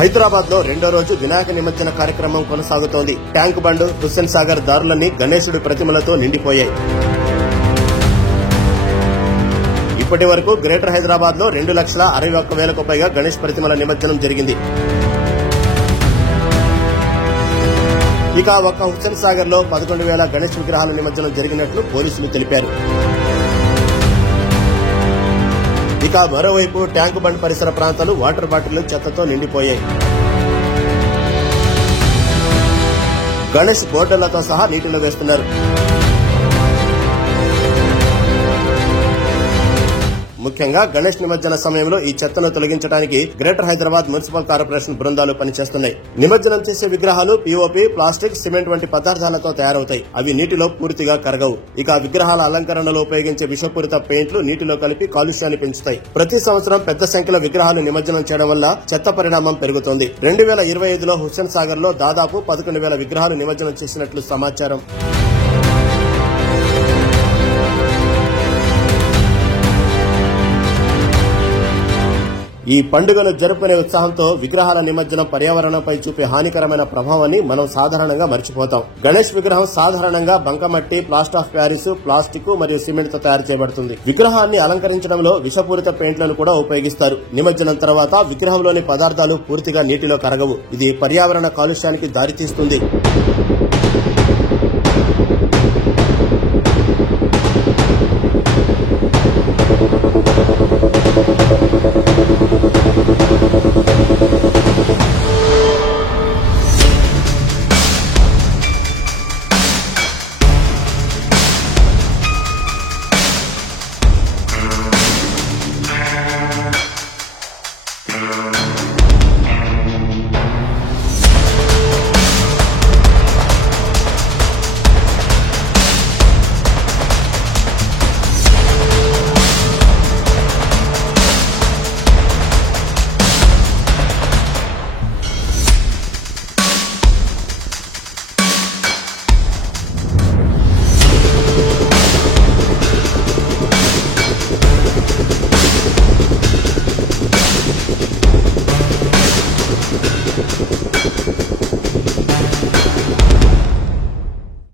హైదరాబాద్ లో రెండో రోజు వినాయక నిమజ్జన కార్యక్రమం కొనసాగుతోంది. ట్యాంక్ బండ్, హుస్సేన్ సాగర్ దారులన్నీ గణేశుడి ప్రతిమలతో నిండిపోయాయి. ఇప్పటి వరకు గ్రేటర్ హైదరాబాద్ లో 2,61,000కు పైగా గణేష్ ప్రతిమల నిమజ్జనం జరిగింది. ఇక ఒక్క హుస్సేన్ సాగర్ లో 11,000 గణేష్ విగ్రహాల నిమజ్జనం జరిగినట్లు పోలీసులు తెలిపారు. ఇక మరోవైపు ట్యాంక్ బండ్ పరిసర ప్రాంతాలు వాటర్ బాటిళ్లు చెత్తతో నిండిపోయాయి. గణేష్ బోర్డులతో సహా నీటిలో వేస్తున్నారు. ముఖ్యంగా గణేష్ నిమజ్జన సమయంలో ఈ చెత్తను తొలగించడానికి గ్రేటర్ హైదరాబాద్ మున్సిపల్ కార్పొరేషన్ బృందాలు పనిచేస్తున్నాయి. నిమజ్జనం చేసే విగ్రహాలు పీఓపీ, ప్లాస్టిక్, సిమెంట్ వంటి పదార్థాలతో తయారవుతాయి. అవి నీటిలో పూర్తిగా కరగవు. ఇక విగ్రహాల అలంకరణలో ఉపయోగించే విషపూరిత పెయింట్లు నీటిలో కలిపి కాలుష్యాన్ని పెంచుతాయి. ప్రతి సంవత్సరం పెద్ద సంఖ్యలో విగ్రహాలు నిమజ్జనం చేయడం వల్ల చెత్త పరిణామం పెరుగుతోంది. 2025లో హుస్సేన్ సాగర్ లో దాదాపు 11,000 విగ్రహాలు నిమజ్జనం చేసినట్లు సమాచారం. ఈ పండుగను జరుపుకునే ఉత్సాహంతో విగ్రహాల నిమజ్జనం పర్యావరణంపై చూపే హానికరమైన ప్రభావాన్ని మనం సాధారణంగా మర్చిపోతాం. గణేష్ విగ్రహం సాధారణంగా బంకమట్టి, ప్లాస్టర్ ఆఫ్ ప్యారిస్, ప్లాస్టిక్ మరియు సిమెంట్ తో తయారు చేయబడుతుంది. విగ్రహాన్ని అలంకరించడంలో విషపూరిత పెయింట్లను కూడా ఉపయోగిస్తారు. నిమజ్జనం తర్వాత విగ్రహంలోని పదార్థాలు పూర్తిగా నీటిలో కరగవు. ఇది పర్యావరణ కాలుష్యానికి దారితీస్తుంది.